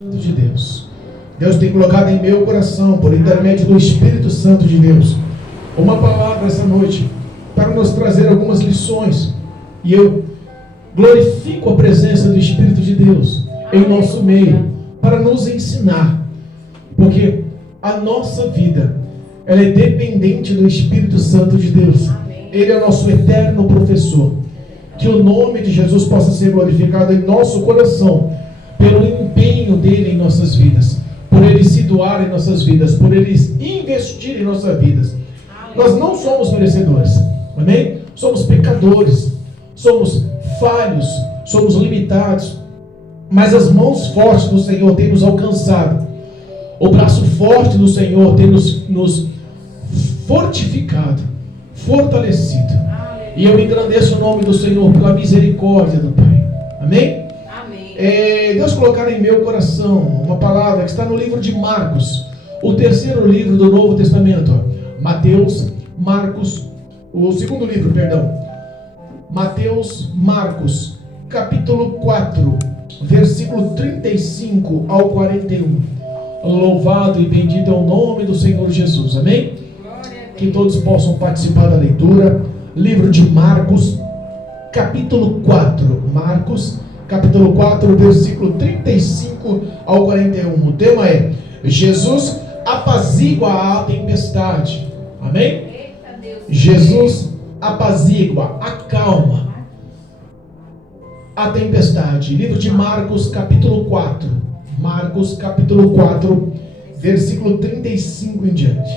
de Deus. Deus tem colocado em meu coração, por intermédio do Espírito Santo de Deus, uma palavra essa noite para nos trazer algumas lições. E eu glorifico a presença do Espírito de Deus em nosso meio para nos ensinar, porque a nossa vida ela é dependente do Espírito Santo de Deus. Ele é o nosso eterno professor. Que o nome de Jesus possa ser glorificado em nosso coração pelo empenho dele em nossas vidas, por ele se doar em nossas vidas, por ele investir em nossas vidas. Nós não somos merecedores, amém? Somos pecadores, somos falhos, somos limitados, mas as mãos fortes do Senhor têm nos alcançado, o braço forte do Senhor tem nos fortificado, fortalecido. E eu engrandeço o nome do Senhor pela misericórdia do Pai, amém? Deus colocar em meu coração uma palavra que está no livro de Marcos, o terceiro livro do Novo Testamento. Mateus, Marcos, o segundo livro, perdão. Mateus, Marcos, capítulo 4, versículo 35 ao 41. Louvado e bendito é o nome do Senhor Jesus, amém? Que todos possam participar da leitura. Livro de Marcos, capítulo 4. Marcos, capítulo 4, versículo 35 ao 41. O tema é: Jesus apazigua a tempestade. Amém? Jesus apazigua, acalma a tempestade. Livro de Marcos, capítulo 4. Marcos, capítulo 4, versículo 35 em diante.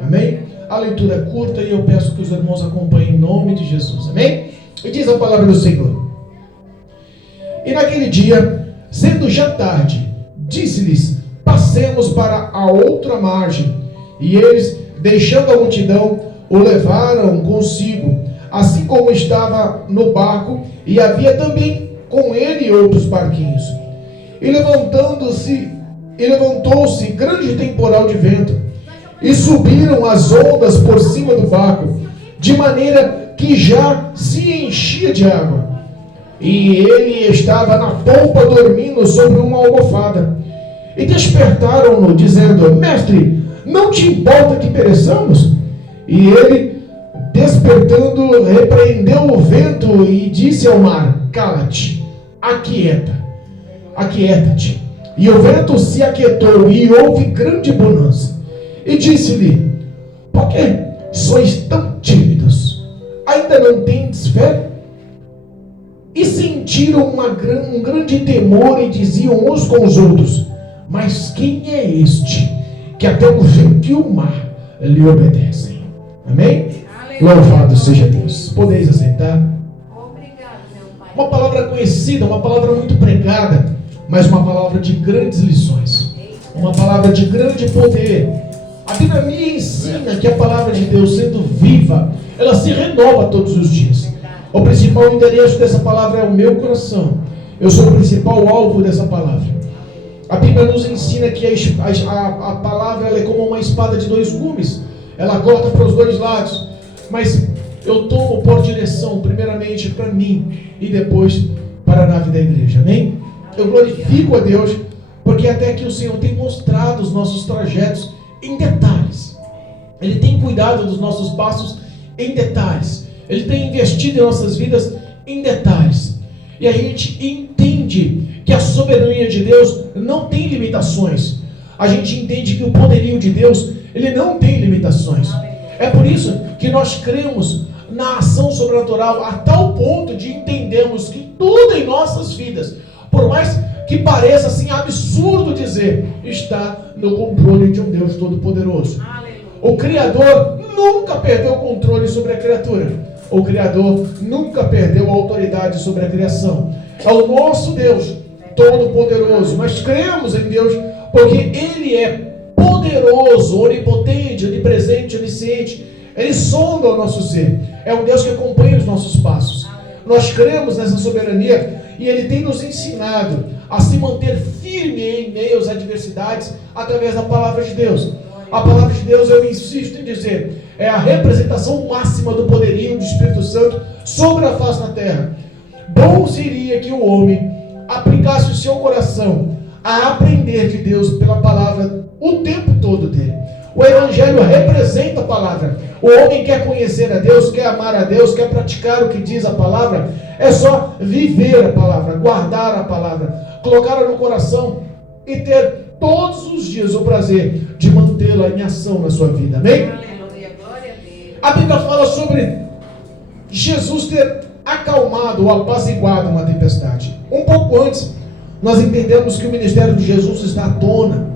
Amém? A leitura é curta e eu peço que os irmãos acompanhem em nome de Jesus. Amém? E diz a palavra do Senhor: E naquele dia, sendo já tarde, disse-lhes: passemos para a outra margem. E eles, deixando a multidão, o levaram consigo, assim como estava no barco, e havia também com ele outros barquinhos. E levantou-se grande temporal de vento, e subiram as ondas por cima do barco, de maneira que já se enchia de água. E ele estava na polpa dormindo sobre uma almofada. E despertaram-no, dizendo: Mestre, não te importa que pereçamos? E ele, despertando, repreendeu o vento e disse ao mar: Cala-te, aquieta-te. E o vento se aquietou e houve grande bonança. E disse-lhe: Por que sois tão tímidos? Ainda não tendes fé? E sentiram um grande temor e diziam uns com os outros: Mas quem é este, que até o vento e o mar lhe obedecem? Amém? Louvado seja Deus. Podeis assentar? Obrigado, meu Pai. Uma palavra conhecida, uma palavra muito pregada, mas uma palavra de grandes lições, uma palavra de grande poder. A Bíblia me ensina que a palavra de Deus, sendo viva, ela se renova todos os dias. O principal endereço dessa palavra é o meu coração. Eu sou o principal alvo dessa palavra. A Bíblia nos ensina que a palavra ela é como uma espada de dois gumes. Ela corta para os dois lados. Mas eu tomo por direção, primeiramente para mim e depois para a nave da igreja. Amém? Eu glorifico a Deus, porque até aqui o Senhor tem mostrado os nossos trajetos em detalhes. Ele tem cuidado dos nossos passos em detalhes. Ele tem investido em nossas vidas em detalhes. E a gente entende que a soberania de Deus não tem limitações. A gente entende que o poderio de Deus, ele não tem limitações. É por isso que nós cremos na ação sobrenatural a tal ponto de entendermos que tudo em nossas vidas, por mais que pareça assim absurdo dizer, está no controle de um Deus Todo-Poderoso. O Criador nunca perdeu o controle sobre a criatura. O Criador nunca perdeu a autoridade sobre a criação. É o nosso Deus Todo-Poderoso. Nós cremos em Deus porque Ele é poderoso, onipotente, onipresente, onisciente. Ele sonda o nosso ser. É um Deus que acompanha os nossos passos. Nós cremos nessa soberania e Ele tem nos ensinado a se manter firme em meio às adversidades através da palavra de Deus. A palavra de Deus, eu insisto em dizer, é a representação máxima do poderio do Espírito Santo sobre a face da terra. Bom seria que o homem aplicasse o seu coração a aprender de Deus pela palavra o tempo todo dele. O Evangelho representa a palavra. O homem quer conhecer a Deus, quer amar a Deus, quer praticar o que diz a palavra. É só viver a palavra, guardar a palavra, colocá-la no coração e ter todos os dias o prazer de mantê-la em ação na sua vida. Amém? Aleluia, glória a Deus. A Bíblia fala sobre Jesus ter acalmado ou apaziguado uma tempestade. Um pouco antes, nós entendemos que o ministério de Jesus está à tona.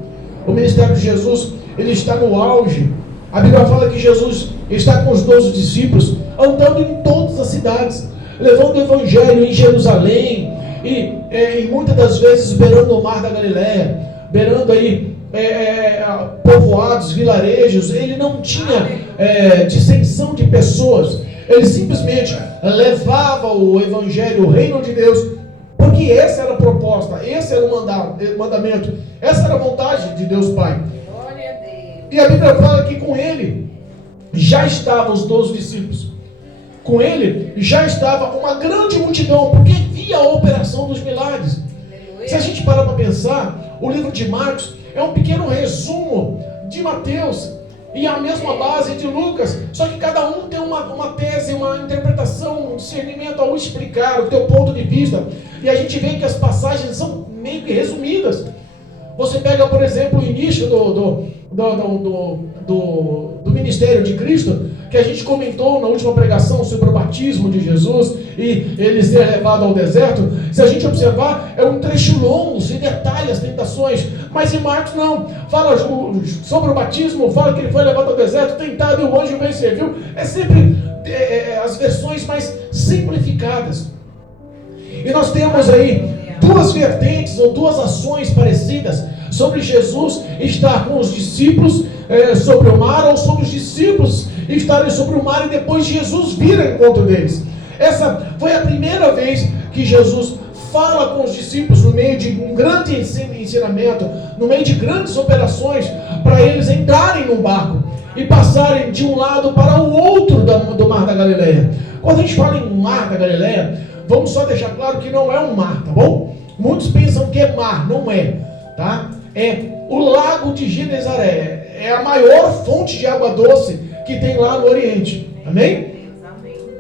O ministério de Jesus, ele está no auge. A Bíblia fala que Jesus está com os 12 discípulos, andando em todas as cidades, levando o Evangelho em Jerusalém, e muitas das vezes beirando o mar da Galileia, beirando aí povoados, vilarejos. Ele não tinha dissensão de pessoas. Ele simplesmente levava o Evangelho, o reino de Deus, porque essa era a proposta, esse era o mandamento, essa era a vontade de Deus Pai. Glória a Deus. E a Bíblia fala que com ele já estavam os 12 discípulos. Com ele já estava uma grande multidão, porque via a operação dos milagres. Aleluia. Se a gente parar para pensar, o livro de Marcos é um pequeno resumo de Mateus e a mesma base de Lucas, só que cada um tem uma tese, uma interpretação, um discernimento ao explicar o teu ponto de vista, e a gente vê que as passagens são meio que resumidas. Você pega, por exemplo, o início do ministério de Cristo, que a gente comentou na última pregação sobre o batismo de Jesus e ele ser levado ao deserto. Se a gente observar, é um trecho longo, se detalha as tentações, mas em Marcos não, fala sobre o batismo, fala que ele foi levado ao deserto, tentado e o anjo veio e serviu. É sempre as versões mais simplificadas. E nós temos aí duas vertentes ou duas ações parecidas sobre Jesus estar com os discípulos sobre o mar, ou sobre os discípulos estarem sobre o mar e depois Jesus vir ao encontro deles. Essa foi a primeira vez que Jesus fala com os discípulos no meio de um grande ensinamento, no meio de grandes operações, para eles entrarem num barco e passarem de um lado para o outro do mar da Galileia. Quando a gente fala em mar da Galileia, vamos só deixar claro que não é um mar, tá bom? Muitos pensam que é mar, não é, tá? É o lago de Genezaré, é a maior fonte de água doce que tem lá no Oriente, amém?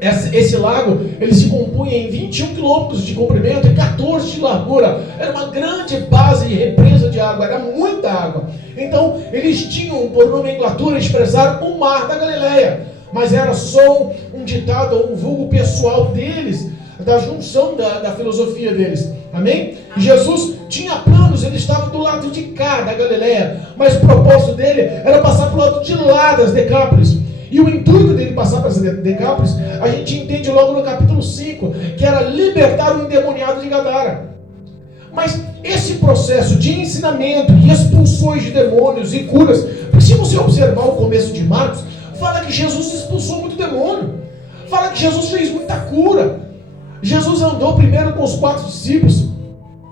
Esse lago, ele se compunha em 21 quilômetros de comprimento e 14 de largura. Era uma grande base e represa de água, era muita água. Então, eles tinham, por nomenclatura, expressar o mar da Galileia, mas era só um ditado, um vulgo pessoal deles, da junção da filosofia deles, amém? Jesus tinha planos, ele estava do lado de cá da Galileia, mas o propósito dele era passar para o lado de lá das Decápolis. E o intuito dele passar para as Decápolis, a gente entende logo no capítulo 5, que era libertar o endemoniado de Gadara. Mas esse processo de ensinamento e expulsões de demônios e curas, porque se você observar o começo de Marcos, fala que Jesus expulsou muito demônio, fala que Jesus fez muita cura. Jesus andou primeiro com os 4 discípulos,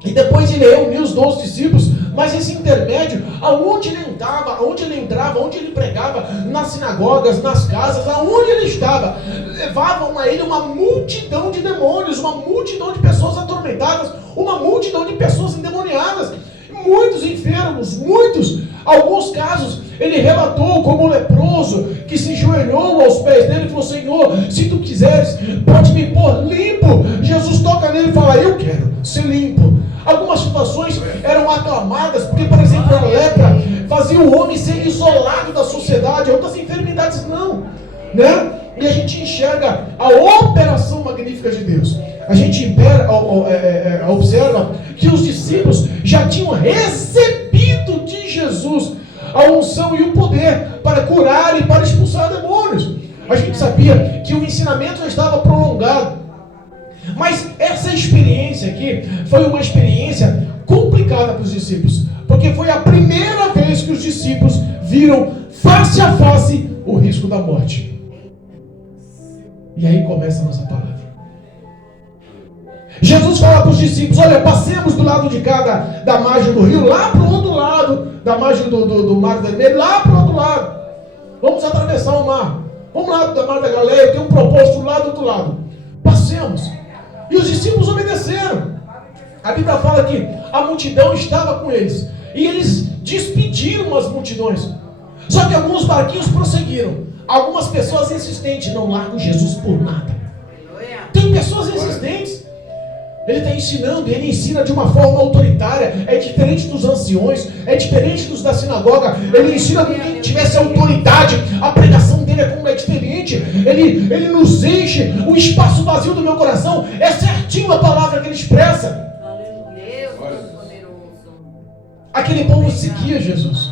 e depois ele reuniu os 12 discípulos, mas esse intermédio, aonde ele entrava, onde ele pregava, nas sinagogas, nas casas, aonde ele estava, levavam a ele uma multidão de demônios, uma multidão de pessoas atormentadas, uma multidão de pessoas endemoniadas, muitos enfermos, muitos. Alguns casos, ele relatou como um leproso que se joelhou aos pés dele e falou: Senhor, se tu quiseres, pode me pôr limpo. Jesus toca nele e fala: eu quero ser limpo. Algumas situações eram aclamadas, porque, por exemplo, a lepra fazia o homem ser isolado da sociedade, outras enfermidades não, né? E a gente enxerga a operação magnífica de Deus. A gente observa que os discípulos já tinham recebido de Jesus a unção e o poder para curar e para expulsar demônios. A gente sabia que o ensinamento já estava prolongado. Mas essa experiência aqui foi uma experiência complicada para os discípulos, porque foi a primeira vez que os discípulos viram face a face o risco da morte. E aí começa a nossa palavra. Jesus fala para os discípulos: olha, passemos do lado de cá da margem do rio, lá para o outro lado, da margem do Mar Vermelho, lá para o outro lado. Vamos atravessar o mar. Vamos lá da Mar da Galileia, tem um propósito lá do outro lado. Passemos. E os discípulos obedeceram. A Bíblia fala que a multidão estava com eles. E eles despediram as multidões. Só que alguns barquinhos prosseguiram. Algumas pessoas insistentes, não largam Jesus por nada. Tem pessoas insistentes. Ele está ensinando, e ele ensina de uma forma autoritária. É diferente dos anciões, é diferente dos da sinagoga. Ele ensina com quem tivesse autoridade. A pregação dele é diferente. Ele nos enche. O espaço vazio do meu coração é certinho a palavra que ele expressa. Aquele povo seguia Jesus.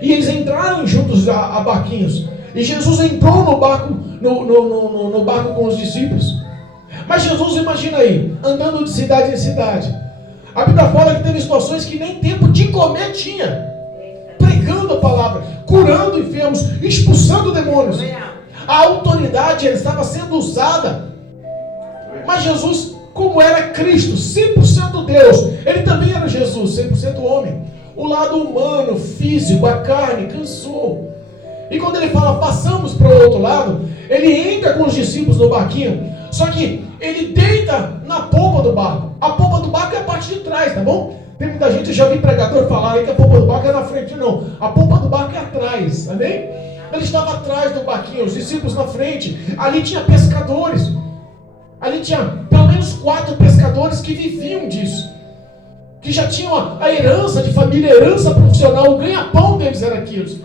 E eles entraram juntos a barquinhos. E Jesus entrou no barco, no barco com os discípulos. Mas Jesus, imagina aí, andando de cidade em cidade. A Bíblia fala que teve situações que nem tempo de comer tinha. Pregando a palavra, curando enfermos, expulsando demônios. A autoridade estava sendo usada. Mas Jesus, como era Cristo, 100% Deus, ele também era Jesus, 100% homem. O lado humano, físico, a carne, cansou. E quando ele fala, passamos para o outro lado, ele entra com os discípulos no barquinho. Só que ele deita na polpa do barco. A polpa do barco é a parte de trás, tá bom? Tem muita gente, eu já vi pregador falar aí que a polpa do barco é na frente. Não, a polpa do barco é atrás, amém? Ele estava atrás do barquinho, os discípulos na frente. Ali tinha pescadores. Ali tinha pelo menos 4 pescadores que viviam disso. Que já tinham a herança de família, a herança profissional, o ganha-pão deles era aquilo.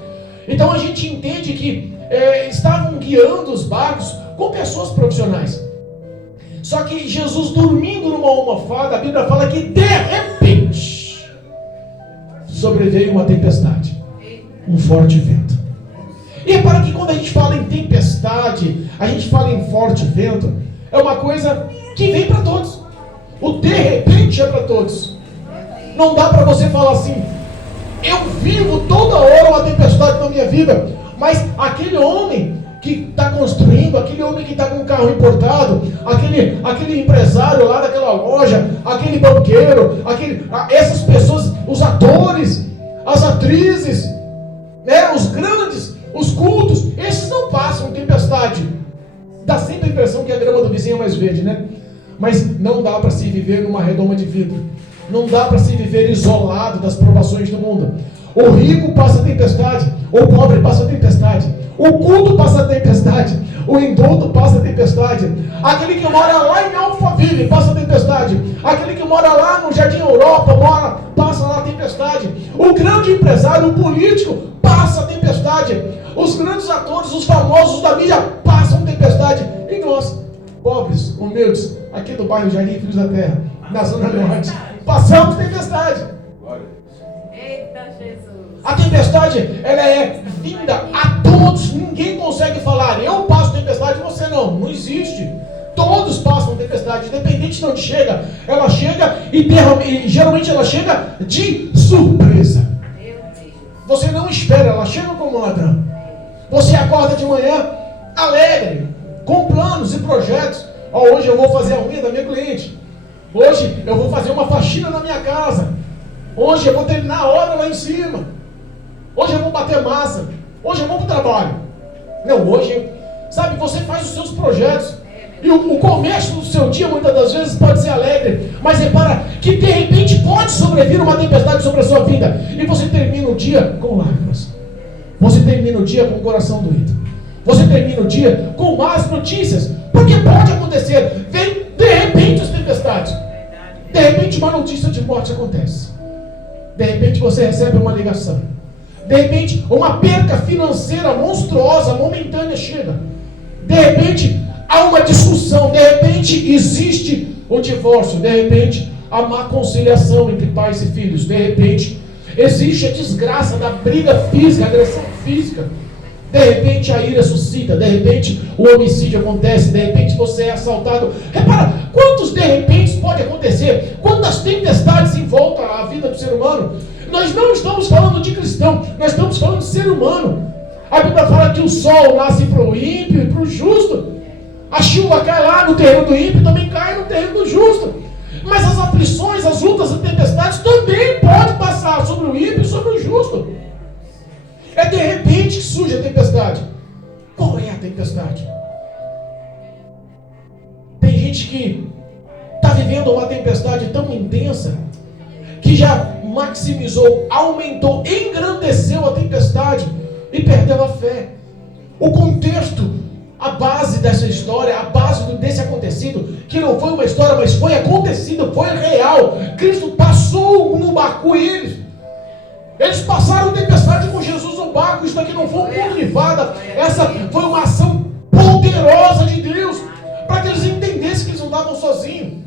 Então a gente entende que estavam guiando os barcos com pessoas profissionais. Só que Jesus dormindo numa almofada, a Bíblia fala que de repente sobreveio uma tempestade, um forte vento. E repara que quando a gente fala em tempestade, a gente fala em forte vento, é uma coisa que vem para todos. O de repente é para todos. Não dá para você falar assim, eu vivo toda hora uma tempestade na minha vida, mas aquele homem que está construindo, aquele homem que está com um carro importado, aquele empresário lá daquela loja, aquele banqueiro, essas pessoas, os atores, as atrizes, né, os grandes, os cultos, esses não passam tempestade. Dá sempre a impressão que a grama do vizinho é mais verde, né? Mas não dá para se viver numa redoma de vidro. Não dá para se viver isolado das provações do mundo. O rico passa tempestade, o pobre passa tempestade, o culto passa tempestade, o indulto passa tempestade, aquele que mora lá em Alphaville passa tempestade, aquele que mora lá no Jardim Europa passa lá tempestade, o grande empresário, o político passa tempestade, os grandes atores, os famosos da mídia passam tempestade, e nós, pobres, humildes, aqui do bairro Jardim Filhos da Terra, na Zona Norte, passamos tempestade. Eita Jesus! A tempestade, ela é vinda a todos. Ninguém consegue falar, eu passo tempestade, você não. Não existe. Todos passam tempestade, independente de onde chega. Ela chega e geralmente ela chega de surpresa. Você não espera, ela chega como um ladrão. Você acorda de manhã alegre, com planos e projetos. Hoje eu vou fazer a unha da minha cliente. Hoje eu vou fazer uma faxina na minha casa. Hoje eu vou terminar a obra lá em cima. Hoje eu vou bater massa. Hoje eu vou para o trabalho. Não, hoje, sabe, você faz os seus projetos. E o começo do seu dia, muitas das vezes, pode ser alegre. Mas repara que de repente pode sobrevir uma tempestade sobre a sua vida. E você termina o dia com lágrimas. Você termina o dia com o coração doído. Você termina o dia com más notícias. Porque pode acontecer. Vem de repente as tempestades. De repente uma notícia de morte acontece. De repente você recebe uma ligação. De repente uma perca financeira monstruosa, momentânea chega. De repente há uma discussão. De repente existe o divórcio. De repente há má conciliação entre pais e filhos. De repente existe a desgraça da briga física, a agressão física. De repente a ira suscita, de repente o homicídio acontece, de repente você é assaltado. Repara, quantos de repente pode acontecer? Quantas tempestades envoltam a vida do ser humano? Nós não estamos falando de cristão, nós estamos falando de ser humano. A Bíblia fala que o sol nasce para o ímpio e para o justo. A chuva cai lá no terreno do ímpio, também cai no terreno do justo. Mas as aflições, as lutas, as tempestades também podem passar sobre o ímpio e sobre o justo. É de repente que surge a tempestade. Qual é a tempestade? Tem gente que está vivendo uma tempestade tão intensa, que já maximizou, aumentou, engrandeceu a tempestade e perdeu a fé. O contexto, a base dessa história, a base desse acontecido, que não foi uma história, mas foi acontecido, foi real. Cristo passou no barco eles passaram tempestade com Jesus no barco. Isso aqui não foi um conto de fada. Essa foi uma ação poderosa de Deus, para que eles entendessem que eles não estavam sozinhos.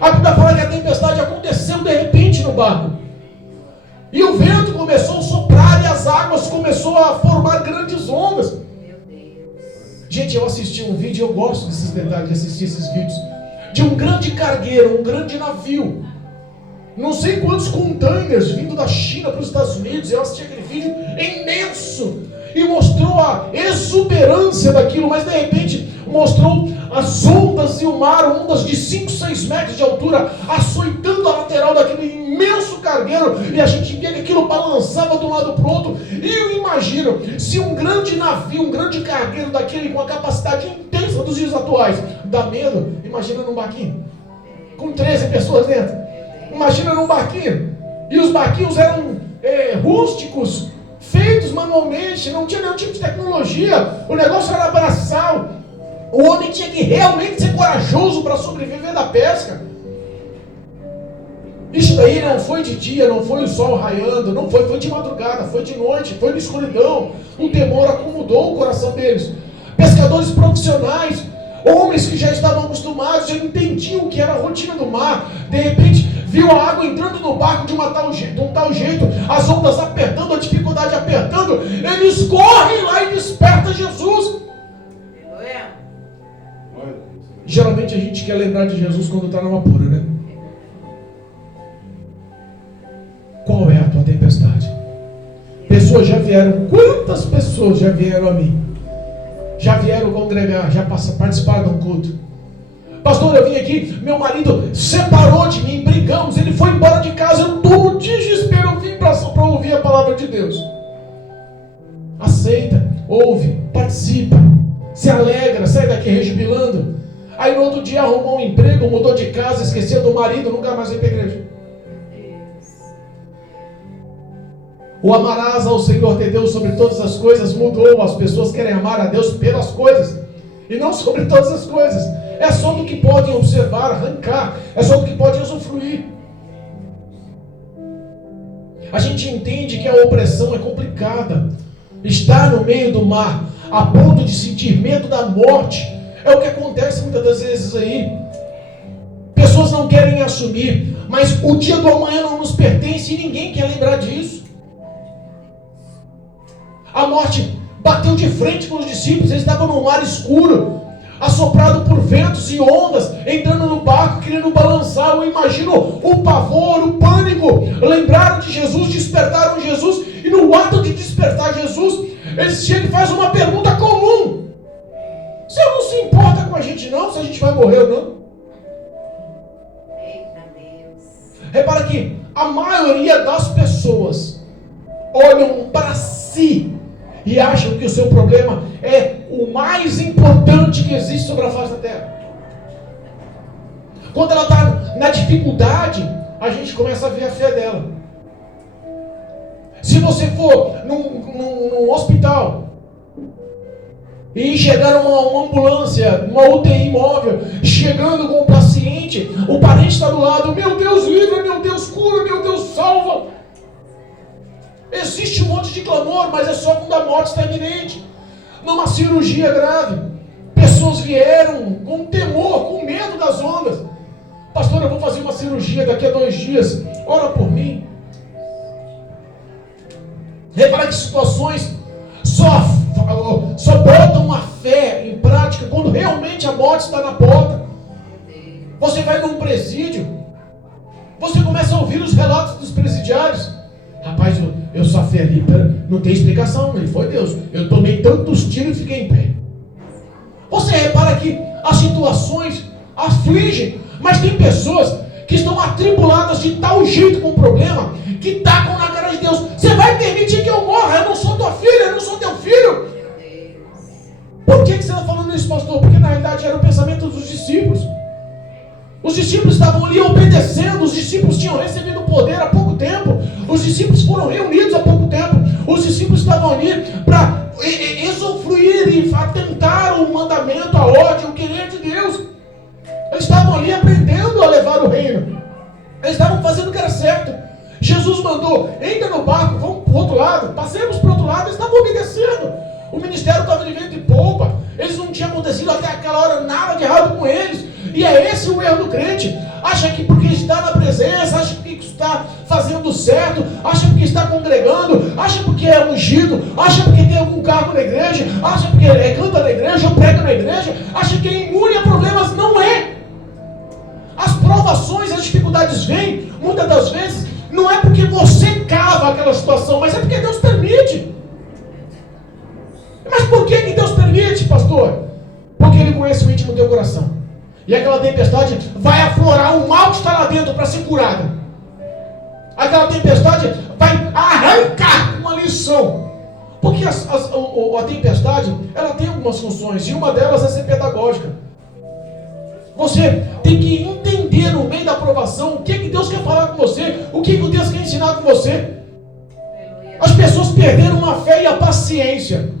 A Bíblia fala que a tempestade aconteceu de repente no barco. E o vento começou a soprar e as águas começaram a formar grandes ondas. Gente, eu assisti um vídeo, eu gosto desses detalhes, de assistir esses vídeos, de um grande cargueiro, um grande navio. Não sei quantos containers vindo da China para os Estados Unidos. Eu assisti aquele vídeo imenso e mostrou a exuberância daquilo, mas de repente mostrou as ondas e o mar, ondas de 5, 6 metros de altura, açoitando a lateral daquele imenso cargueiro, e a gente via que aquilo balançava de um lado para o outro. E eu imagino, se um grande navio, um grande cargueiro daquele com a capacidade intensa dos dias atuais dá medo, imagina num barquinho com 13 pessoas dentro. Imagina num barquinho. E os barquinhos eram rústicos, feitos manualmente, não tinha nenhum tipo de tecnologia. O negócio era braçal. O homem tinha que realmente ser corajoso para sobreviver da pesca. Isso daí não foi de dia, não foi o sol raiando, não foi de madrugada, foi de noite, foi na escuridão. O temor acomodou o coração deles. Pescadores profissionais, homens que já estavam acostumados, já entendiam o que era a rotina do mar. De repente, viu a água entrando no barco de um tal jeito, as ondas apertando, a dificuldade apertando. Eles correm lá e despertam Jesus. Geralmente a gente quer lembrar de Jesus quando está numa pura, né? Qual é a tua tempestade? Pessoas já vieram, quantas pessoas já vieram a mim? Já vieram congregar, já participaram de um culto. Pastor, eu vim aqui, meu marido separou de mim, brigamos, ele foi embora de casa, eu estou no desespero, eu vim para ouvir a palavra de Deus. Aceita, ouve, participa, se alegra, sai daqui rejubilando. Aí no outro dia arrumou um emprego, mudou de casa, esqueceu do marido, nunca mais veio para a igreja. O amarás ao Senhor teu Deus sobre todas as coisas mudou. As pessoas querem amar a Deus pelas coisas e não sobre todas as coisas. É só do que podem observar, arrancar. É só do que podem usufruir. A gente entende que a opressão é complicada. Estar no meio do mar a ponto de sentir medo da morte é o que acontece muitas das vezes aí. Pessoas não querem assumir, mas o dia do amanhã não nos pertence e ninguém quer lembrar disso. A morte bateu de frente com os discípulos, eles estavam no mar escuro, assoprado por ventos e ondas, entrando no barco, querendo balançar. Eu imagino o pavor, o pânico. Lembraram de Jesus, despertaram Jesus, e no ato de despertar Jesus, eles chegam e fazem uma pergunta comum: você não se importa com a gente não, se a gente vai morrer ou não? Eita Deus. Repara que a maioria das pessoas olham para si e acham que o seu problema é o mais importante que existe sobre a face da terra. Quando ela está na dificuldade, a gente começa a ver a fé dela. Se você for num hospital e chegar uma ambulância, uma UTI móvel, chegando com o paciente, o parente está do lado: meu Deus livra, meu Deus cura, meu Deus salva. Existe um monte de clamor, mas é só quando a morte está iminente. Numa cirurgia grave, pessoas vieram com temor, com medo das ondas. Pastor, eu vou fazer uma cirurgia daqui a 2 dias, ora por mim. Repara que situações só botam a fé em prática quando realmente a morte está na porta. Você vai num presídio, você começa a ouvir os relatos dos presidiários: rapaz, eu sofri ali, não tem explicação, ele foi Deus. Eu tomei tantos tiros e fiquei em pé. Você repara que as situações afligem, mas tem pessoas que estão atribuladas de tal jeito com o problema, que tacam na cara de Deus: você vai permitir que eu morra? Eu não sou tua filha, eu não sou teu filho. Por que você está falando isso, pastor? Porque na realidade era o pensamento dos discípulos. Os discípulos estavam ali obedecendo, os discípulos tinham recebido poder há pouco tempo, os discípulos foram reunidos há pouco tempo, os discípulos estavam ali para usufruir e atentar o mandamento, a ordem, o querer de Deus. Eles estavam ali aprendendo a levar o reino, eles estavam fazendo o que era certo. Jesus mandou, entra no barco, vamos para o outro lado, passemos para o outro lado, eles estavam obedecendo. O ministério estava de vento e polpa, eles não tinham acontecido até aquela hora nada de errado com eles. E é esse o erro do crente. Acha que porque está na presença, acha que está fazendo certo, acha porque está congregando, acha porque é ungido, acha porque tem algum cargo na igreja, acha porque canta na igreja, ou prega na igreja, acha que é imune a problemas. Não é. As provações, as dificuldades vêm, muitas das vezes, não é porque você cava aquela situação, mas é porque Deus permite. Mas por que Deus permite, pastor? Porque Ele conhece o íntimo do teu coração. E aquela tempestade vai aflorar o mal que está lá dentro para ser curado. Aquela tempestade vai arrancar uma lição. Porque a tempestade, ela tem algumas funções, e uma delas é ser pedagógica. Você tem que entender no meio da provação o que Deus quer falar com você, o que Deus quer ensinar com você. As pessoas perderam a fé e a paciência.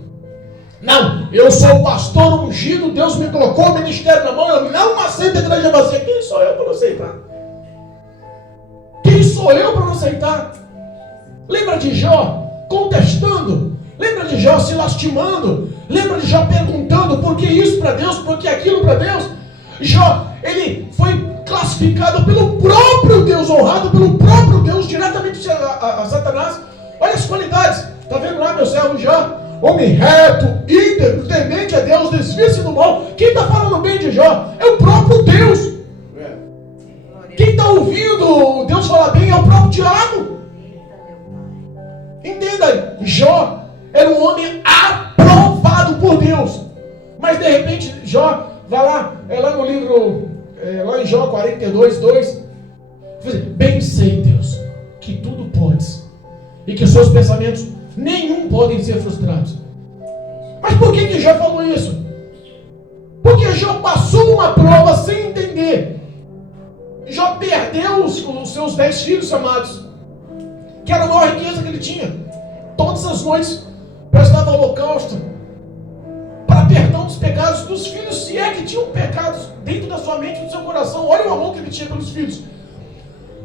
Não, eu sou o pastor ungido, Deus me colocou o ministério na mão, eu não aceito a igreja vazia. Quem sou eu para não aceitar? Quem sou eu para não aceitar? Lembra de Jó contestando? Lembra de Jó se lastimando? Lembra de Jó perguntando por que isso para Deus, por que aquilo para Deus? Jó, ele foi classificado pelo próprio Deus, honrado pelo próprio Deus, diretamente a Satanás. Olha as qualidades, está vendo lá meu servo Jó? Homem reto, íntegro, temente a Deus, desvia-se do mal. Quem está falando bem de Jó é o próprio Deus. Quem está ouvindo Deus falar bem é o próprio diabo. Entenda, Jó era um homem aprovado por Deus. Mas de repente, Jó, vai lá, lá no livro, lá em Jó 42, 2. Bem sei, Deus, que tudo podes, e que os seus pensamentos nenhum podem ser frustrados. Mas por que Jó falou isso? Porque Jó passou uma prova sem entender. Jó perdeu os seus 10 filhos amados, que era a maior riqueza que ele tinha. Todas as noites prestava holocausto para perdão dos pecados dos filhos, se é que tinham pecados dentro da sua mente e do seu coração. Olha o amor que ele tinha pelos filhos.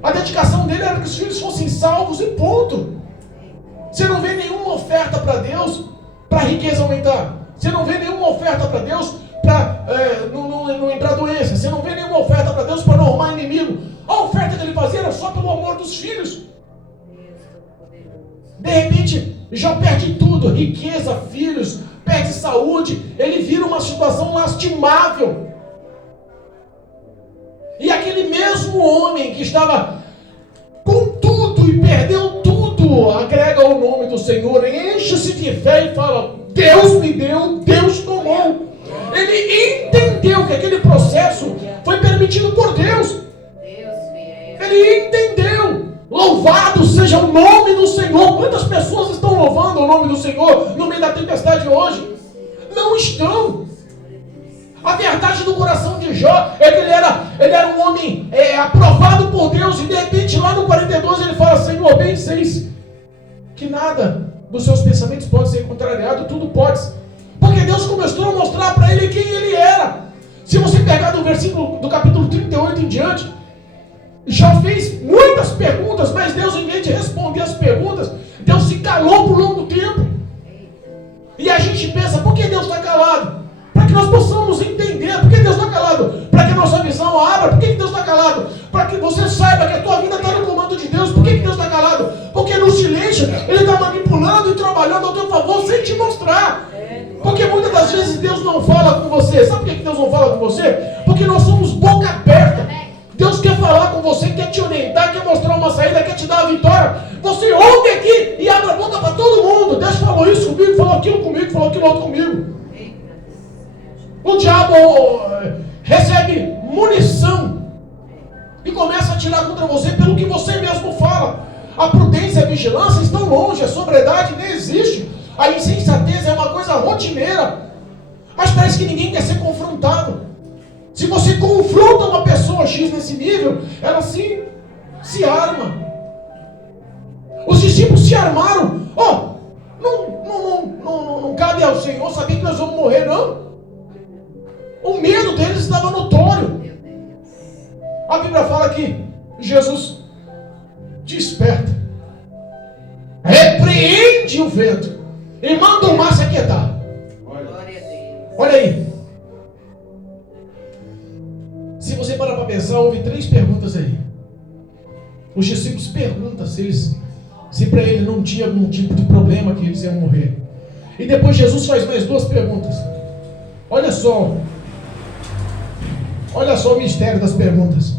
A dedicação dele era que os filhos fossem salvos e ponto. Você não vê nenhuma oferta para Deus para a riqueza aumentar. Você não vê nenhuma oferta para Deus para não entrar doença. Você não vê nenhuma oferta para Deus para não arrumar inimigo. A oferta que ele fazia era só pelo amor dos filhos. De repente, já perde tudo. Riqueza, filhos, perde saúde. Ele vira uma situação lastimável. E aquele mesmo homem que estava com tudo e perdeu tudo, agrega o nome do Senhor, enche-se de fé e fala: Deus me deu, Deus tomou. Ele entendeu que aquele processo foi permitido por Deus. Ele entendeu. Louvado seja o nome do Senhor. Quantas pessoas estão louvando o nome do Senhor no meio da tempestade hoje? Não estão. A verdade do coração de Jó é que ele era um homem aprovado por Deus, e de repente lá no 42 ele fala: Senhor, bem seis que nada dos seus pensamentos pode ser contrariado, tudo pode. Porque Deus começou a mostrar para ele quem ele era. Se você pegar do versículo do capítulo 38 em diante, Jó fez muitas perguntas, mas Deus, em vez de responder as perguntas, Deus se calou por longo tempo. E a gente pensa: por que Deus está calado? Para que nós possamos entender. Por que Deus está calado? Para que a nossa visão abra. Por que Deus está calado? Para que você saiba que a tua vida está no comando de Deus. Por que Deus está calado? Porque no silêncio Ele está manipulando e trabalhando ao teu favor sem te mostrar. Porque muitas das vezes Deus não fala com você. Sabe por que Deus não fala com você? Porque nós somos boca aberta. Deus quer falar com você, quer te orientar, quer mostrar uma saída, quer te dar a vitória. Você ouve aqui e abre a boca para todo mundo. Deus falou isso comigo, falou aquilo comigo, falou aquilo outro comigo. O diabo recebe munição e começa a atirar contra você pelo que você mesmo fala. A prudência e a vigilância estão longe, a sobriedade nem existe. A insensatez é uma coisa rotineira. Mas parece que ninguém quer ser confrontado. Se você confronta uma pessoa X nesse nível, ela se arma. Os discípulos se armaram. Não cabe ao Senhor saber que nós vamos morrer, não. O medo deles estava notório. A Bíblia fala que Jesus desperta, repreende o vento e manda o mar se aquietar. Olha aí. Se você parar para pensar, houve 3 perguntas aí. Os discípulos perguntam se para ele não tinha algum tipo de problema que eles iam morrer. E depois Jesus faz mais 2 perguntas. Olha só o mistério das perguntas.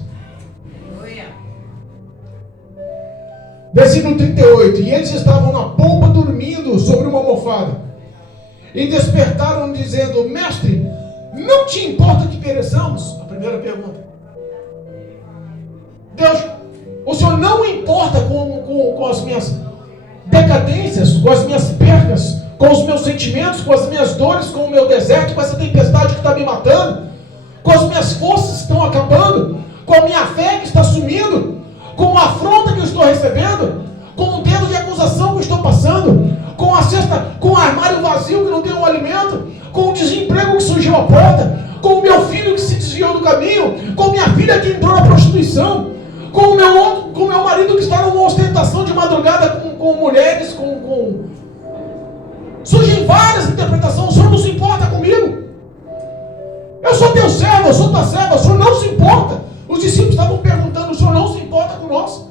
Versículo 38. E eles estavam na polpa dormindo sobre uma almofada. E despertaram dizendo: Mestre, não te importa que pereçamos? A primeira pergunta. Deus, o Senhor não importa com as minhas decadências, com as minhas percas, com os meus sentimentos, com as minhas dores, com o meu deserto, com essa tempestade que está me matando, com as minhas forças que estão acabando, com a minha fé que está sumindo, com a afronta que eu estou recebendo, com o dedo de acusação que eu estou passando, com a cesta, com o armário vazio que não tem um alimento, com o desemprego que surgiu à porta, com o meu filho que se desviou do caminho, com minha filha que entrou na prostituição, com o meu marido que está numa ostentação de madrugada com mulheres, surgem várias interpretações. O Senhor não se importa comigo. Eu sou teu servo, eu sou tua serva, o Senhor não se importa. Os discípulos estavam perguntando: o Senhor não se importa com nós?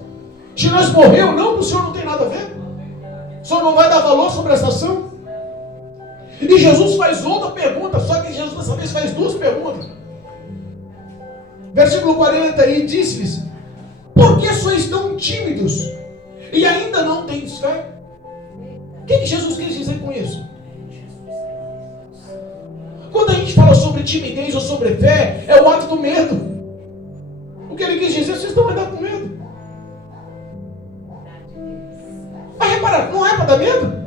Se nós morremos, não, o Senhor não tem nada a ver? O Senhor não vai dar valor sobre essa ação? E Jesus faz outra pergunta, só que Jesus dessa vez faz 2 perguntas. Versículo 40, e disse-lhes: por que sois tão tímidos e ainda não tendes fé? O que Jesus quis dizer com isso? Quando a gente fala sobre timidez ou sobre fé, é o ato do medo. O que ele quis dizer: vocês estão ainda com medo. Mas repara, não é para dar medo?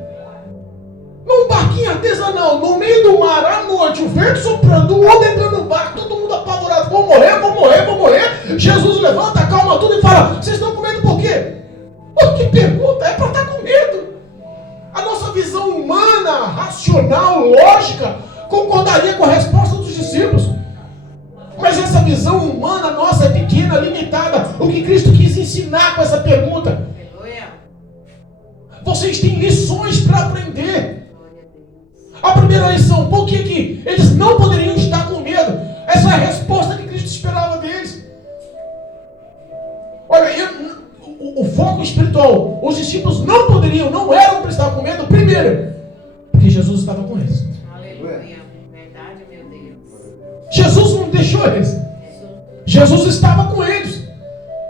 Num barquinho artesanal, no meio do mar, à noite, o vento soprando, o outro entrando no barco, todo mundo apavorado: vou morrer, vou morrer, vou morrer. Jesus levanta, acalma tudo e fala: vocês estão com medo por quê? Oh, que pergunta, é para estar com medo. A nossa visão humana, racional, lógica, concordaria com a resposta dos discípulos. Mas essa visão humana nossa é pequena, limitada. O que Cristo quis ensinar com essa pergunta: vocês têm lições para aprender. A primeira lição: por que eles não poderiam estar com medo? Essa é a resposta que Cristo esperava deles. Olha, o foco espiritual, os discípulos não eram para estar com medo. Primeiro, porque Jesus estava com eles. Aleluia. Verdade, meu Deus. Jesus não deixou eles. Jesus estava com eles.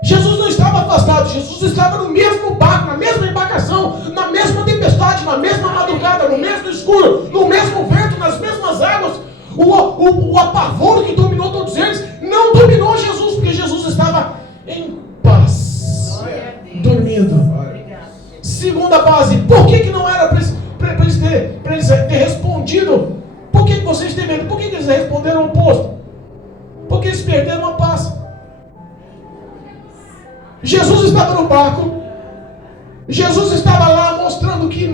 Jesus não estava afastado. Jesus estava no mesmo barco, na mesma embarcação, na mesma tempestade, na mesma madrugada, no mesmo escuro, no mesmo vento, nas mesmas águas. O apavoro que dominou todos eles não dominou Jesus, porque Jesus estava em paz, dormindo. Segunda base: por que não era para eles ter respondido? Por que vocês têm medo? Por que eles responderam o oposto? Porque eles perderam a paz. Jesus estava no barco, Jesus estava lá mostrando que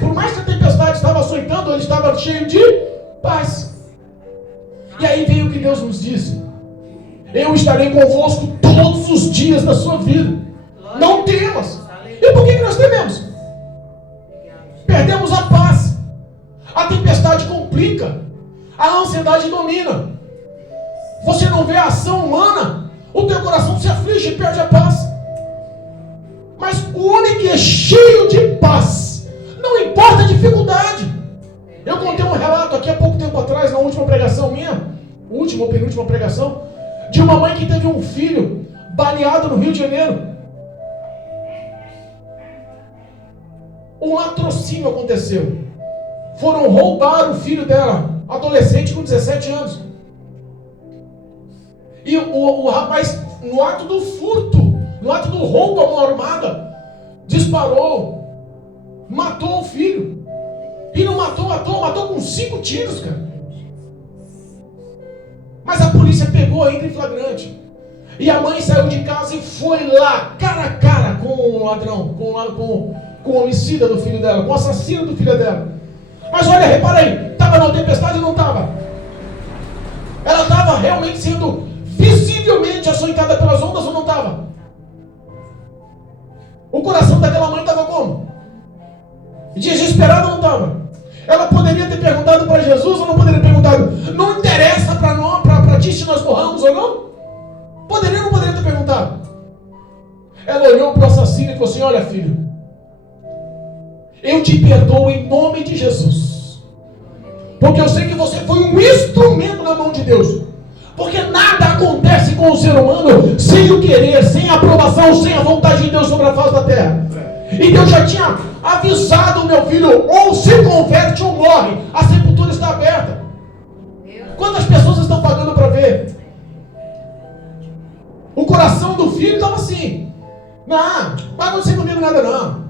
por mais que a tempestade estava açoitando, ele estava cheio de paz. E aí veio o que Deus nos disse: eu estarei convosco todos os dias da sua vida. Não temas. E por que nós tememos? Perdemos a paz. A tempestade complica. A ansiedade domina. Você não vê a ação humana, o teu coração se aflige e perde a paz. Mas o homem que é cheio de paz, não importa a dificuldade. Eu contei um relato aqui há pouco tempo atrás, na última pregação minha, última ou penúltima pregação, de uma mãe que teve um filho baleado no Rio de Janeiro. Um latrocínio aconteceu. Foram roubar o filho dela, adolescente com 17 anos. E o rapaz, no ato do furto, no ato do roubo à mão armada, disparou, matou o filho. E não matou com 5 tiros, cara. Mas a polícia pegou ainda em flagrante. E a mãe saiu de casa e foi lá, cara a cara, com o ladrão, com o homicida do filho dela, com o assassino do filho dela. Mas olha, repara aí, estava na tempestade ou não estava? Ela estava realmente sendo visivelmente açoitada pelas ondas ou não estava? O coração daquela mãe estava como? Desesperado ou não estava? Ela poderia ter perguntado para Jesus ou não poderia ter perguntado? Não interessa para ti se nós morramos ou não? Poderia ou não poderia ter perguntado? Ela olhou para o assassino e falou assim: olha, filho, eu te perdoo em nome de Jesus, porque eu sei que você foi um instrumento na mão de Deus. Porque nada acontece com o ser humano sem o querer, sem a aprovação, sem a vontade de Deus sobre a face da terra. E Deus já tinha avisado o meu filho: ou se converte ou morre, a sepultura está aberta. Quantas pessoas estão pagando para ver? O coração do filho estava assim: não vai acontecer comigo nada não.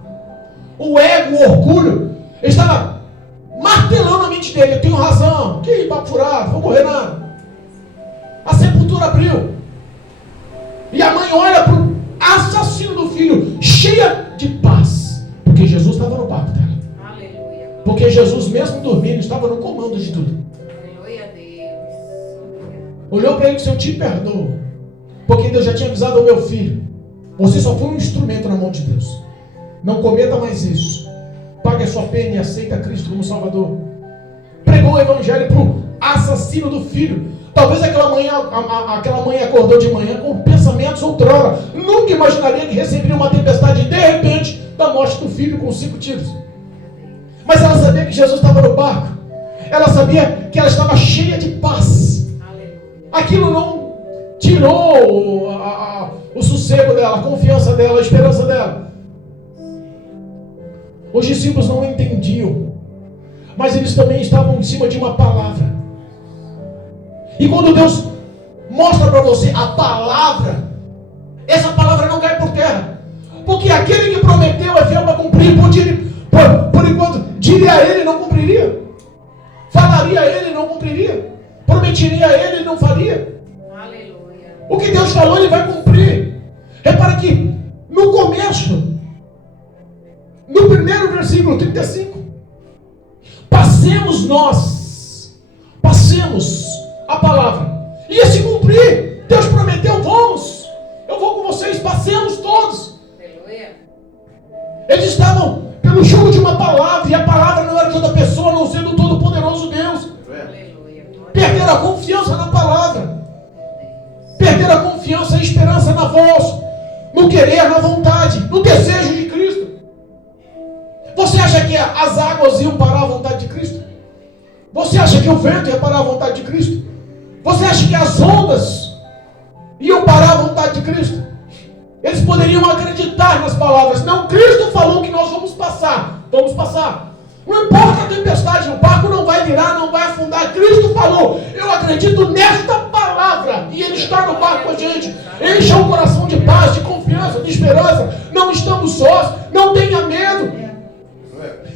O ego, o orgulho, estava martelando a mente dele: eu tenho razão, que papo furado, vou morrer nada. A sepultura abriu. E a mãe olha para o assassino do filho, cheia de paz, porque Jesus estava no barco dela. Aleluia. Porque Jesus, mesmo dormindo, estava no comando de tudo. Aleluia a Deus. Olhou para ele e disse: eu te perdoo, porque Deus já tinha avisado ao meu filho: você só foi um instrumento na mão de Deus. Não cometa mais isso. Pague a sua pena e aceita Cristo como Salvador. Pregou o evangelho para o assassino do filho. Talvez aquela mãe acordou de manhã com pensamentos outrora. Nunca imaginaria que receberia uma tempestade de repente da morte do filho com 5 tiros. Mas ela sabia que Jesus estava no barco. Ela sabia que ela estava cheia de paz. Aquilo não tirou o sossego dela, a confiança dela, a esperança dela. Os discípulos não entendiam, mas eles também estavam em cima de uma palavra. E quando Deus mostra para você a palavra, essa palavra não cai por terra. Porque aquele que prometeu é fiel para cumprir. Por enquanto, diria a ele, não cumpriria. Falaria a ele, não cumpriria. Prometeria a ele, não faria. Aleluia. O que Deus falou, ele vai cumprir. Repara que no começo, no primeiro versículo 35, passemos a palavra, ia se cumprir. Deus prometeu: eu vou com vocês, passemos todos. Aleluia. Eles estavam pelo jugo de uma palavra, e a palavra não era de outra pessoa, não sendo o todo-poderoso Deus. Aleluia. Perderam a confiança na palavra, perderam a confiança e a esperança na voz, no querer, na vontade, no desejo de Cristo. Você acha que as águas iam parar a vontade de Cristo? Você acha que o vento ia parar a vontade de Cristo? Você acha que as ondas iam parar a vontade de Cristo? Eles poderiam acreditar nas palavras: não, Cristo falou que nós vamos passar. Vamos passar. Não importa a tempestade, o barco não vai virar, não vai afundar. Cristo falou: eu acredito nesta palavra, e Ele está no barco com a gente. Encha o coração de paz, de confiança, de esperança. Não estamos sós, não tenha medo.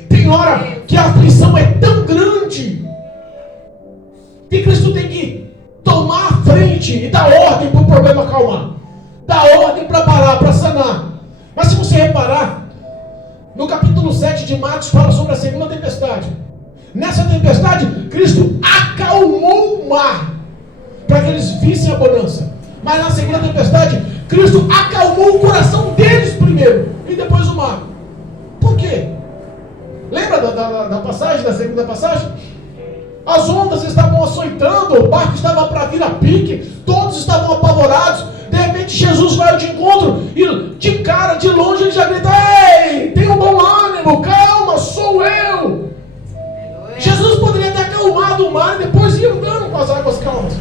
Tem hora que a aflição é tão grande que Cristo tem que tomar a frente e dar ordem para o problema acalmar, dar ordem para parar, para sanar. Mas se você reparar, no capítulo 7 de Marcos fala sobre a segunda tempestade. Nessa tempestade, Cristo acalmou o mar para que eles vissem a bonança. Mas na segunda tempestade, Cristo acalmou o coração deles primeiro e depois o mar. Por quê? Lembra da passagem, da segunda passagem? As ondas estavam açoitando, o barco estava para vir a pique, todos estavam apavorados. De repente Jesus vai ao de encontro e de cara, de longe, ele já grita: ei, tenha um bom ânimo, calma, sou eu. Jesus poderia ter acalmado o mar e depois ir andando com as águas calmas.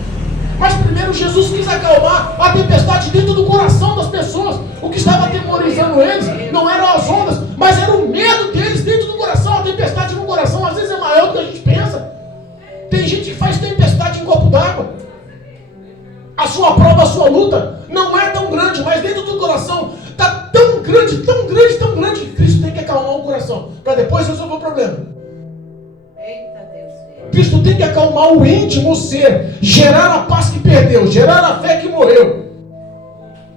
Mas primeiro Jesus quis acalmar a tempestade dentro do coração das pessoas. O que estava atemorizando eles não eram as ondas, mas era o medo deles dentro do coração. A tempestade no coração às vezes é maior do que a gente pensa. Tem gente que faz tempestade em copo d'água. A sua prova, a sua luta não é tão grande, mas dentro do coração está tão grande, tão grande, tão grande, que Cristo tem que acalmar o coração para depois resolver o problema. Eita Deus. Cristo tem que acalmar o íntimo ser, gerar a paz que perdeu, gerar a fé que morreu.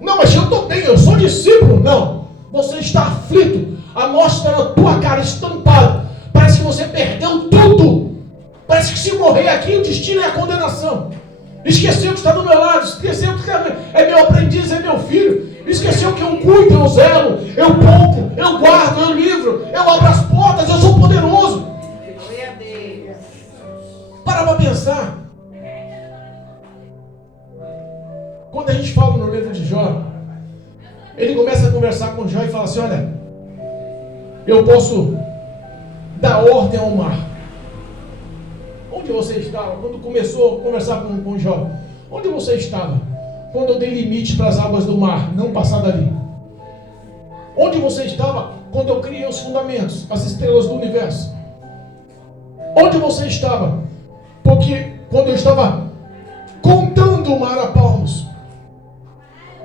Não, mas eu estou bem, eu sou discípulo. Não, você está aflito, a morte está na tua cara, estampada. Parece que você perdeu tudo. Parece que se morrer aqui, o destino é a condenação. Esqueceu que está do meu lado, esqueceu que é meu aprendiz, é meu filho. Esqueceu que eu cuido, eu zelo, eu poupo, eu guardo, eu livro, eu abro as portas, eu sou poderoso. Glória a Deus. Para pensar. Quando a gente fala no livro de Jó, ele começa a conversar com Jó e fala assim: olha, eu posso dar ordem ao mar. Onde você estava? Quando começou a conversar com Jó, onde você estava? Quando eu dei limite para as águas do mar, não passar dali. Onde você estava? Quando eu criei os fundamentos, as estrelas do universo. Onde você estava? Porque quando eu estava contando o mar a palmos.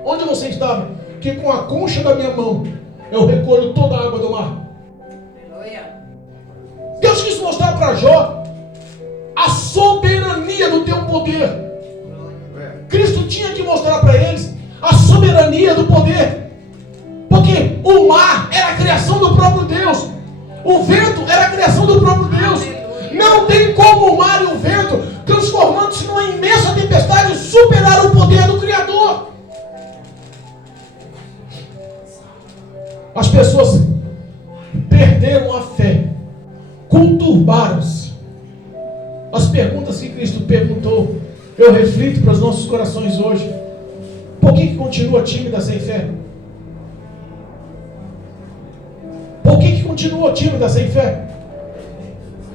Onde você estava? Que com a concha da minha mão eu recolho toda a água do mar. Glória. Deus quis mostrar para Jó a soberania do teu poder. Cristo tinha que mostrar para eles a soberania do poder. Porque o mar era a criação do próprio Deus. O vento era a criação do próprio Deus. Não tem como o mar e o vento, transformando-se numa imensa tempestade, superar o poder do Criador. As pessoas perderam a fé, conturbaram-se. As perguntas que Cristo perguntou, eu reflito para os nossos corações hoje. Por que continua tímida sem fé? Por que continua tímida sem fé?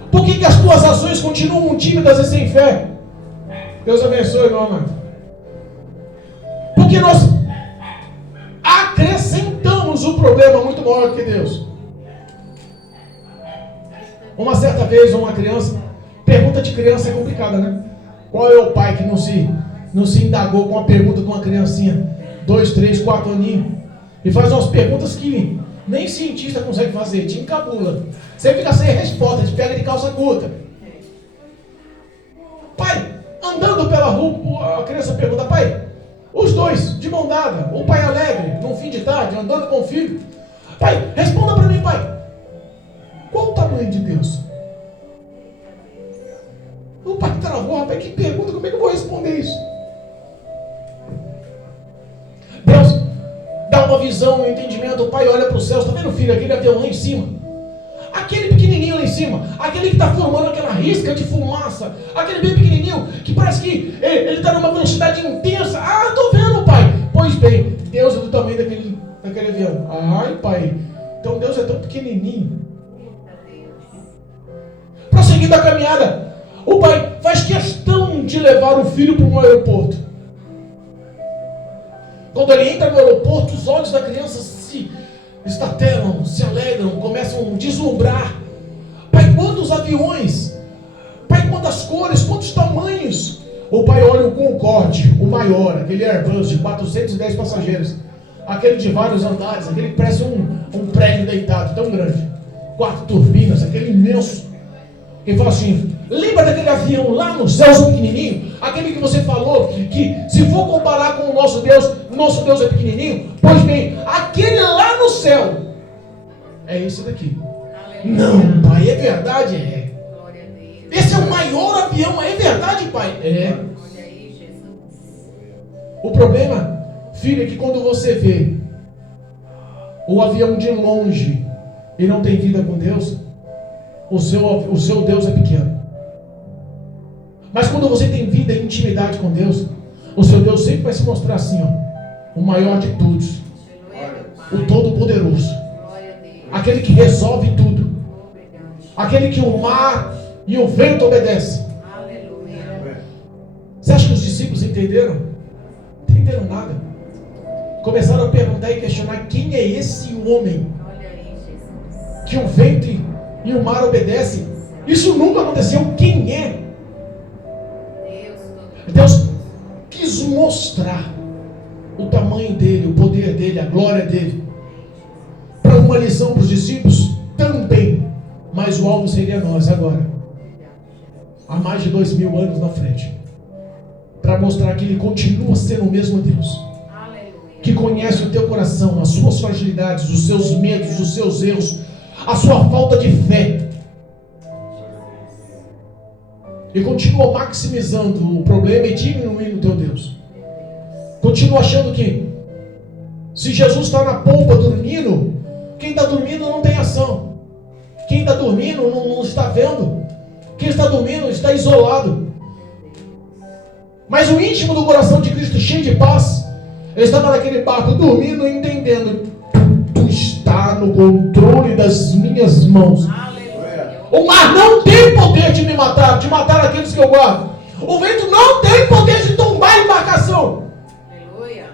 Por que as tuas ações continuam tímidas e sem fé? Deus abençoe, meu amado. Porque nós acrescentamos um problema muito maior que Deus. Uma certa vez, uma criança, pergunta de criança é complicada, né? Qual é o pai que não se indagou com a pergunta de uma criancinha, 2, 3, 4 aninhos, e faz umas perguntas que nem cientista consegue fazer, te encabula. Você fica sem resposta, te pega de calça curta. Pai, andando pela rua, a criança pergunta: pai, os dois de mão dada, o pai alegre, num fim de tarde, andando com o filho. Pai, responda para mim, pai, qual o tamanho de Deus? O pai travou, rapaz, que pergunta, como é que eu vou responder isso? Deus dá uma visão, um entendimento. O pai olha para o céu, está vendo, filho, aquele avião lá em cima? Aquele pequenininho lá em cima, aquele que está formando aquela risca de fumaça, aquele bem pequenininho, que parece que ele está numa velocidade intensa. Ah, estou vendo, pai. Pois bem, Deus é do tamanho daquele avião. Ai, pai, então Deus é tão pequenininho. Prosseguindo a caminhada, o pai faz questão de levar o filho para um aeroporto. Quando ele entra no aeroporto, os olhos da criança se estatelam, se alegram, começam a deslumbrar. Pai, quantos aviões! Pai, quantas cores, quantos tamanhos! O pai olha o Concorde, o maior, aquele Airbus de 410 passageiros, aquele de vários andares, aquele que parece um prédio deitado, tão grande, 4 turbinas, aquele imenso. Ele fala assim: lembra daquele avião lá no céu, pequenininho? Aquele que você falou que, se for comparar com o nosso Deus é pequenininho? Pois bem, aquele lá no céu é esse daqui. Não, pai, é verdade? É. Esse é o maior avião, é verdade, pai? É. O problema, filho, é que quando você vê o avião de longe e não tem vida com Deus, o seu Deus é pequeno. Mas quando você tem vida e intimidade com Deus, o seu Deus sempre vai se mostrar assim, ó, o maior de todos, o Todo-Poderoso, aquele que resolve tudo, aquele que o mar e o vento obedecem. Você acha que os discípulos entenderam? Não entenderam nada. Começaram a perguntar e questionar: quem é esse homem que o vento e o mar obedecem? Isso nunca aconteceu. Quem é? Deus quis mostrar o tamanho dele, o poder dele, a glória dele, para uma lição para os discípulos também, mas o alvo seria nós agora. há mais de 2000 anos na frente, para mostrar que Ele continua sendo o mesmo Deus, que conhece o teu coração, as suas fragilidades, os seus medos, os seus erros, a sua falta de fé, e continua maximizando o problema e diminuindo o teu Deus. Continua achando que se Jesus está na polpa dormindo, quem está dormindo não tem ação. Quem está dormindo não está vendo. Quem está dormindo está isolado. Mas o íntimo do coração de Cristo, cheio de paz, ele estava naquele barco dormindo e entendendo: tu está no controle das minhas mãos. O mar não tem poder de me matar, de matar aqueles que eu guardo. O vento não tem poder de tombar a embarcação. Aleluia.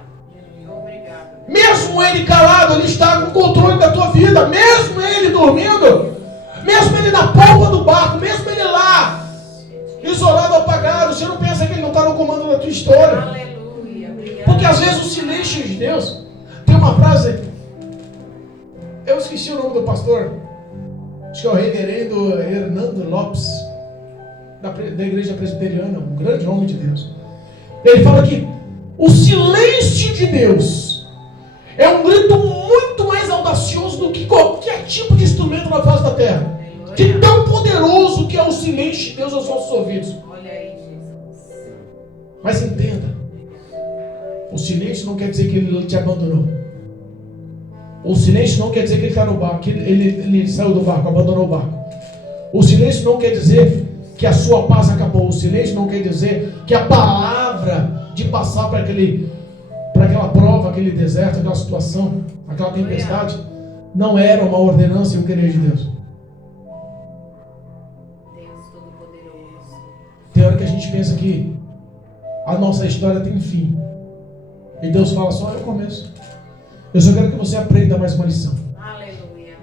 Obrigado. Mesmo ele calado, ele está com o controle da tua vida. Mesmo ele dormindo, mesmo ele na polpa do barco, mesmo ele lá, isolado, apagado, você não pensa que ele não está no comando da tua história. Aleluia. Obrigado. Porque às vezes o silêncio de Deus, tem uma frase, eu esqueci o nome do pastor, acho que é o reverendo Hernando Lopes, da igreja presbiteriana, um grande homem de Deus. Ele fala que o silêncio de Deus é um grito muito mais audacioso do que qualquer tipo de instrumento na face da terra. De tão poderoso que é o silêncio de Deus aos nossos ouvidos. Olha aí, Jesus. Mas entenda, o silêncio não quer dizer que ele te abandonou. O silêncio não quer dizer que ele está no barco, que ele saiu do barco, abandonou o barco. O silêncio não quer dizer que a sua paz acabou. O silêncio não quer dizer que a palavra de passar para aquela prova, aquele deserto, aquela situação, aquela tempestade, não era uma ordenança e um querer de Deus. Deus Todo-Poderoso. Tem hora que a gente pensa que a nossa história tem fim. E Deus fala: só é o começo. Eu só quero que você aprenda mais uma lição. Aleluia.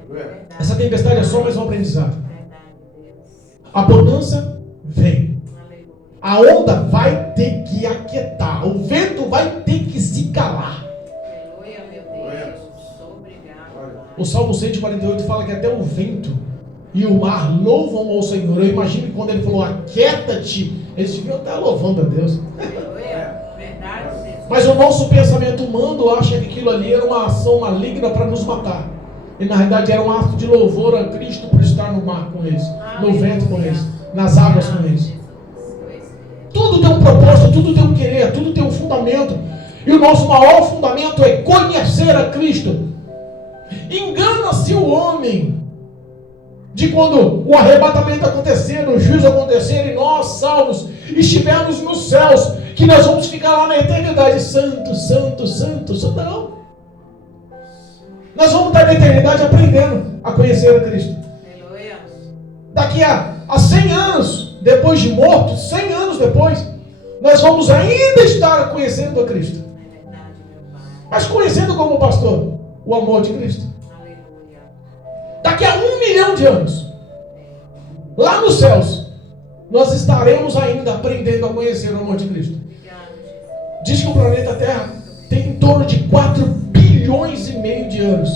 Essa tempestade é só mais um aprendizado. Verdade, Deus. A bonança vem. Aleluia. A onda vai ter que aquietar. O vento vai ter que se calar. Aleluia, meu Deus. Obrigado. O Salmo 148 fala que até o vento e o mar louvam ao Senhor. Eu imagino que quando ele falou aquieta-te, eles deviam estar louvando a Deus. Aleluia. Verdade, Deus. Mas o nosso pensamento humano acha que aquilo ali era uma ação maligna para nos matar. E na realidade era um ato de louvor a Cristo por estar no mar com eles, no vento com eles, nas águas com eles. Tudo tem um propósito, tudo tem um querer, tudo tem um fundamento. E o nosso maior fundamento é conhecer a Cristo. Engana-se o homem de quando o arrebatamento acontecer, o juízo acontecer e nós, salvos, estivermos nos céus, que nós vamos ficar lá na eternidade, santo, santo, santo, santo. Não. Nós vamos estar na eternidade aprendendo a conhecer a Cristo. Aleluia. Daqui a 100 anos, depois de morto, 100 anos depois, nós vamos ainda estar conhecendo a Cristo. É verdade, meu Pai. Mas conhecendo como pastor o amor de Cristo. Aleluia. Daqui a 1 milhão de anos, lá nos céus, nós estaremos ainda aprendendo a conhecer o amor de Cristo. Obrigado, Jesus. Diz que o planeta Terra tem em torno de 4 bilhões e meio de anos.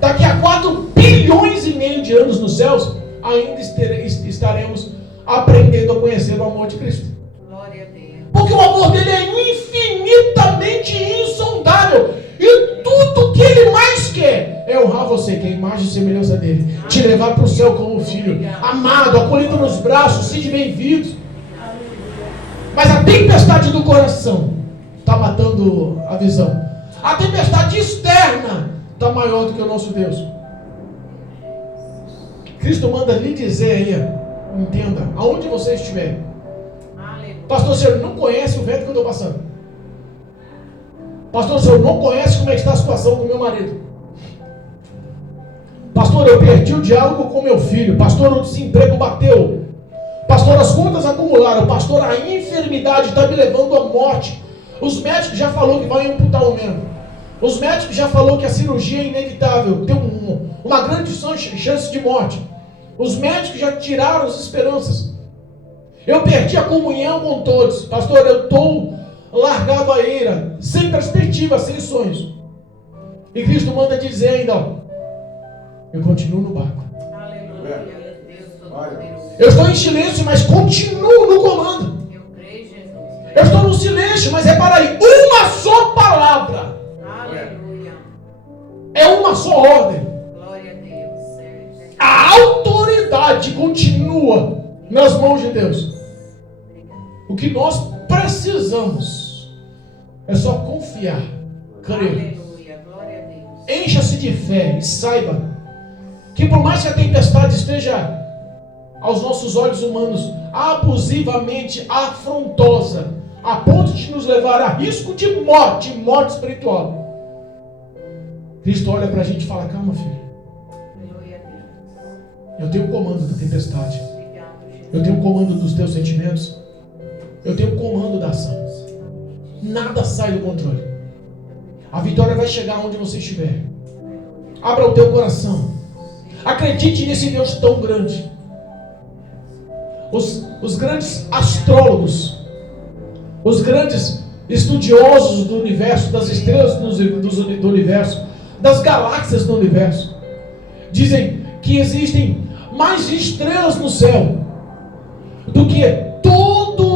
Daqui a 4 bilhões e meio de anos nos céus, ainda estaremos aprendendo a conhecer o amor de Cristo. Glória a Deus. Porque o amor dele é infinitamente insondável. E tudo que ele mais quer é honrar você, que é a imagem e semelhança dele. Te levar para o céu como filho, amado, acolhido nos braços, sede bem-vindo. Mas a tempestade do coração está matando a visão. A tempestade externa está maior do que o nosso Deus. Cristo manda lhe dizer aí, entenda, aonde você estiver. Aleluia. Pastor, o senhor não conhece o vento que eu estou passando. Pastor, o senhor não conhece como é que está a situação com meu marido. Pastor, eu perdi o diálogo com meu filho. Pastor, o desemprego bateu. Pastor, as contas acumularam. Pastor, a enfermidade está me levando à morte. Os médicos já falaram que vai amputar o membro. Os médicos já falaram que a cirurgia é inevitável. Tem uma grande chance de morte. Os médicos já tiraram as esperanças. Eu perdi a comunhão com todos. Pastor, eu estou largado à ira, sem perspectiva, sem sonhos. E Cristo manda dizer ainda, ó, eu continuo no barco. Aleluia. Deus Eu estou em silêncio, mas continuo no comando. Eu creio, Jesus. Eu estou no silêncio, mas repara aí, uma só palavra. Aleluia. É uma só ordem. Glória a Deus. Certo. A autoridade continua nas mãos de Deus. O que nós precisamos é só confiar, crer. Aleluia. Glória a Deus. Encha-se de fé e saiba que por mais que a tempestade esteja aos nossos olhos humanos abusivamente afrontosa, a ponto de nos levar a risco de morte espiritual, Cristo olha para a gente e fala: calma, filho, Glória a Deus. eu tenho o comando da tempestade, Obrigado, Jesus. eu tenho o comando dos teus sentimentos, eu tenho o comando da ação. Nada sai do controle. A vitória vai chegar onde você estiver. Abra o teu coração. Acredite nesse Deus tão grande. Os grandes astrólogos, os grandes estudiosos do universo, das estrelas do universo, das galáxias do universo, dizem que existem mais estrelas no céu do que todo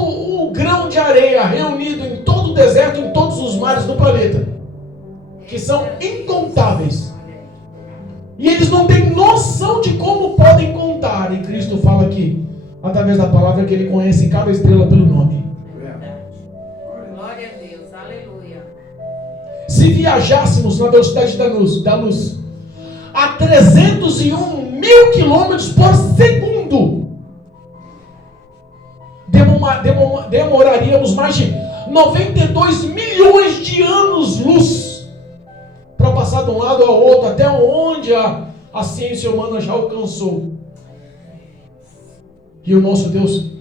o grão de areia reunido em todo o deserto, em todos os mares do planeta, que são incontáveis. E eles não têm noção de como podem contar. E Cristo fala aqui, através da palavra, que Ele conhece cada estrela pelo nome. Glória a Deus. Aleluia. Se viajássemos na velocidade da luz a 301 mil quilômetros por segundo, demoraríamos mais de 92 milhões de anos-luz para passar de um lado ao outro, até onde a ciência humana já alcançou. E o nosso Deus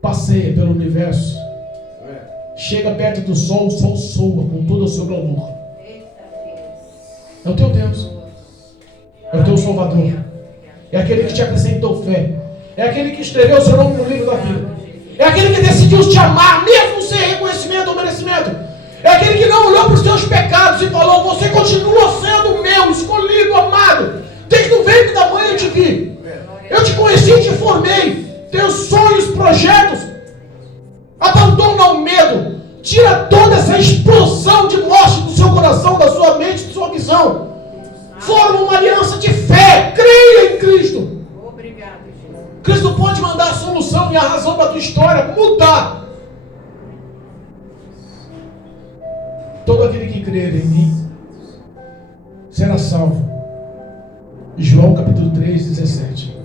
passeia pelo universo, chega perto do sol, o sol soa com todo o seu glamour. Eita Deus. É o teu Deus, é o teu Salvador, é aquele que te acrescentou fé, é aquele que escreveu o seu nome no livro da vida, é aquele que decidiu te amar, mesmo sem reconhecimento ou merecimento. É aquele que não olhou para os teus pecados e falou: você continua sendo meu, escolhido, amado. Desde o ventre da mãe eu te vi. Eu te conheci e te formei. Teus sonhos, projetos. Abandona o medo. Tira toda essa explosão de morte do seu coração, da sua mente, da sua visão. Forma uma aliança de fé. Creia em Cristo. Obrigado, Jesus. Cristo pode mandar a solução e a razão da tua história mudar. Todo aquele que crer em mim será salvo. João capítulo 3, 17.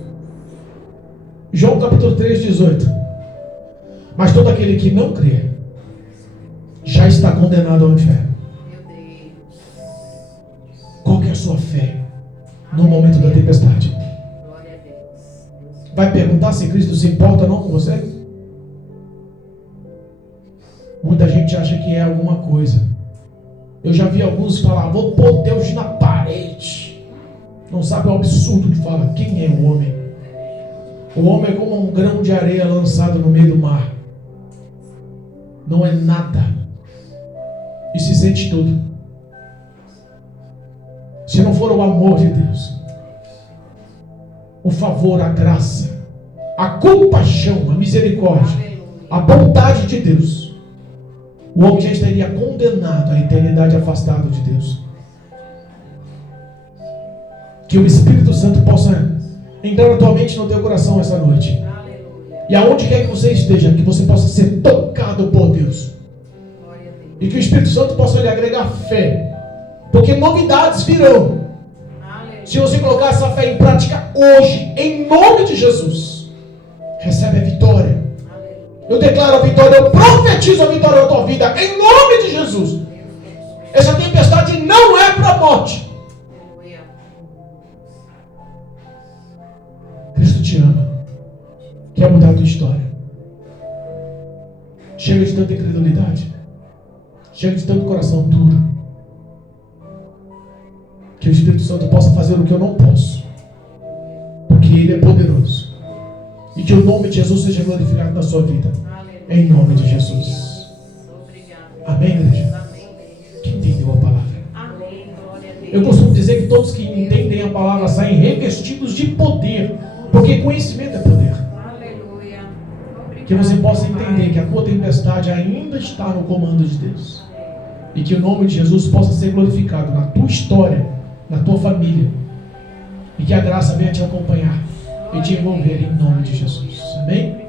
João capítulo 3, 18. Mas todo aquele que não crer já está condenado ao inferno. Meu Deus. Qual que é a sua fé no momento da tempestade? Glória a Deus. Vai perguntar se Cristo se importa ou não com você? Muita gente acha que é alguma coisa. Eu já vi alguns falar: vou pôr Deus na parede. Não sabe o absurdo que fala. Quem é o homem? O homem é como um grão de areia lançado no meio do mar. Não é nada. E se sente tudo. Se não for o amor de Deus, o favor, a graça, a compaixão, a misericórdia, Aleluia. a bondade de Deus, o homem já estaria condenado à eternidade afastado de Deus. Que o Espírito Santo possa entrar na tua mente e no teu coração essa noite. Aleluia. E aonde quer que você esteja, que você possa ser tocado por Deus. Glória a Deus. E que o Espírito Santo possa lhe agregar fé. Porque novidades virão. Aleluia. Se você colocar essa fé em prática hoje, em nome de Jesus, recebe a vitória. Aleluia. Eu declaro a vitória, eu profetizo a vitória na tua vida, em nome de Jesus. Essa tempestade não é para a morte. Aleluia. Cristo te ama. Quer mudar a tua história. Chega de tanta incredulidade. Chega de tanto coração duro. Que o Espírito Santo possa fazer o que eu não posso. Porque Ele é poderoso. E que o nome de Jesus seja glorificado na sua vida. Aleluia. Em nome de Jesus. Obrigado. Amém, igreja? Amém, igreja. Quem entendeu a palavra? Amém. Glória a Deus. Eu costumo dizer que todos que entendem a palavra saem revestidos de poder, porque conhecimento é poder. Aleluia. Que você possa entender que a tua tempestade ainda está no comando de Deus. E que o nome de Jesus possa ser glorificado na tua história, na tua família. E que a graça venha te acompanhar e te envolver em nome de Jesus. Amém?